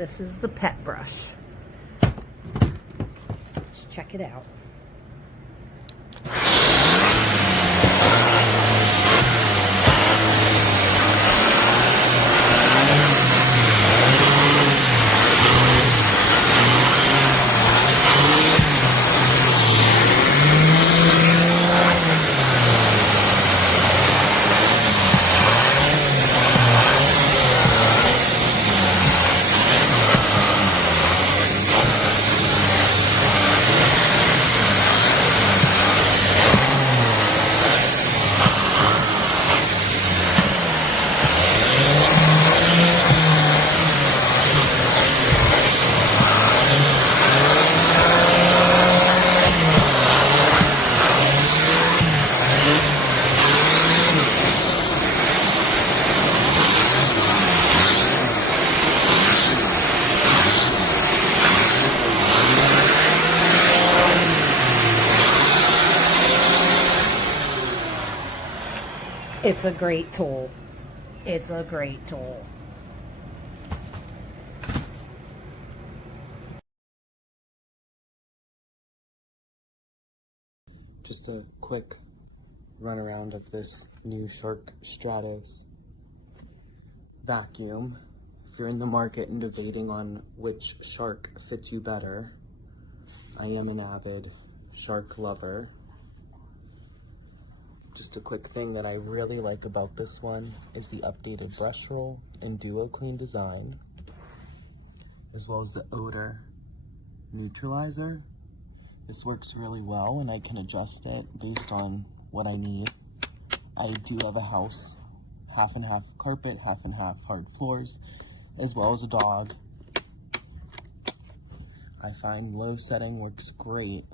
This is the pet brush. Let's check it out. It's a great tool. It's a great tool. Just a quick run around of this new Shark Stratos vacuum. If you're in the market and debating on which Shark fits you better, I am an avid Shark lover. Just a quick thing that I really like about this one is the updated brush roll and DuoClean design, as well as the Odor Neutralizer. This works really well and I can adjust it based on what I need. I do have a house, half and half carpet, half and half hard floors, as well as a dog. I find low setting works great,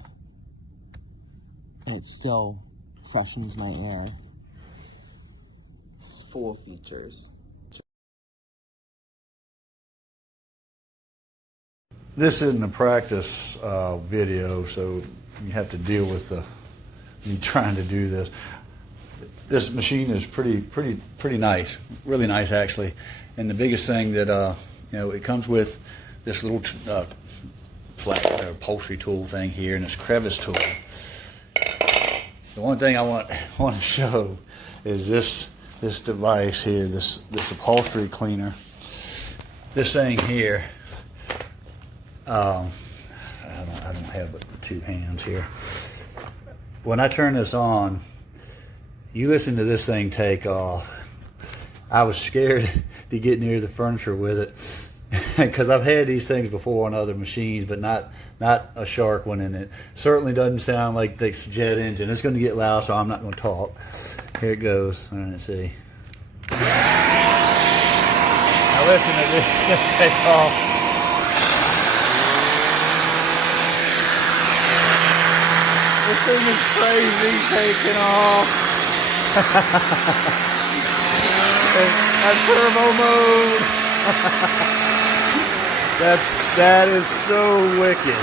and it still freshens my air. It's full of features. This isn't a practice video, so you have to deal with me trying to do this. This machine is pretty nice, really nice actually. And the biggest thing that it comes with this little flat upholstery tool thing here and this crevice tool. The one thing I want to show is this device here, this upholstery cleaner. This thing here. I don't have but two hands here. When I turn this on, you listen to this thing take off. I was scared to get near the furniture with it because I've had these things before on other machines, but not a Shark one, and it certainly doesn't sound like the jet engine. It's going to get loud, so I'm not going to talk. Here it goes. All right, let's see. Now listen to this take off. This thing is crazy taking off. That's turbo mode. That is so wicked.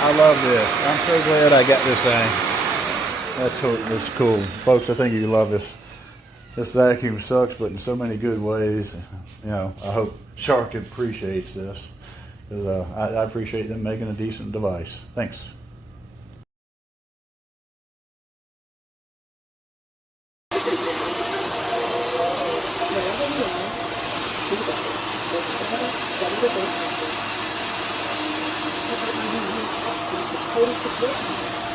I love this. I'm so glad I got this thing. That's cool. Folks, I think you love this. This vacuum sucks, but in so many good ways. I hope Shark appreciates this. Because I appreciate them making a decent device. Thanks. Total support.